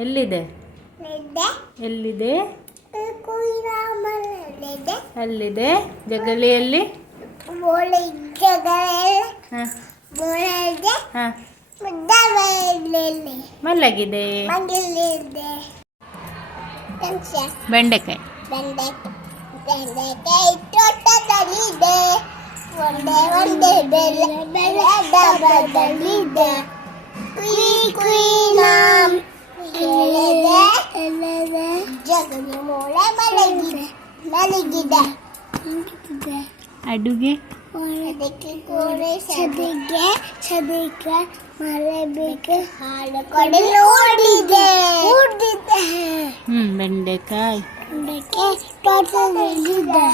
ಎಲ್ಲಿದೆ? ಎಲ್ಲಿದೆ? ಅಲ್ಲಿದೆ. ಜಗಲಿಯಲ್ಲಿ ಮಲಗಿದೆ. ಬೆಂಡೆಕಾಯಿ ತೋಟದಲ್ಲಿದೆ. ಒಂದೇ ಬೆಳೆ ಡಬ್ಬದಲ್ಲಿದೆ. ಜಗಲಿ ಮೂಳೆ ಮಲಗಿದೆ. ಅಡುಗೆ ಸದಿಗೆ ಮಲಬೇಕು. ಹಾಲು ಕೊಡಲು ಓಡಿದೆ. ಬೆಂಡೆಕಾಯಿ ತೋಟದಲ್ಲಿದೆ.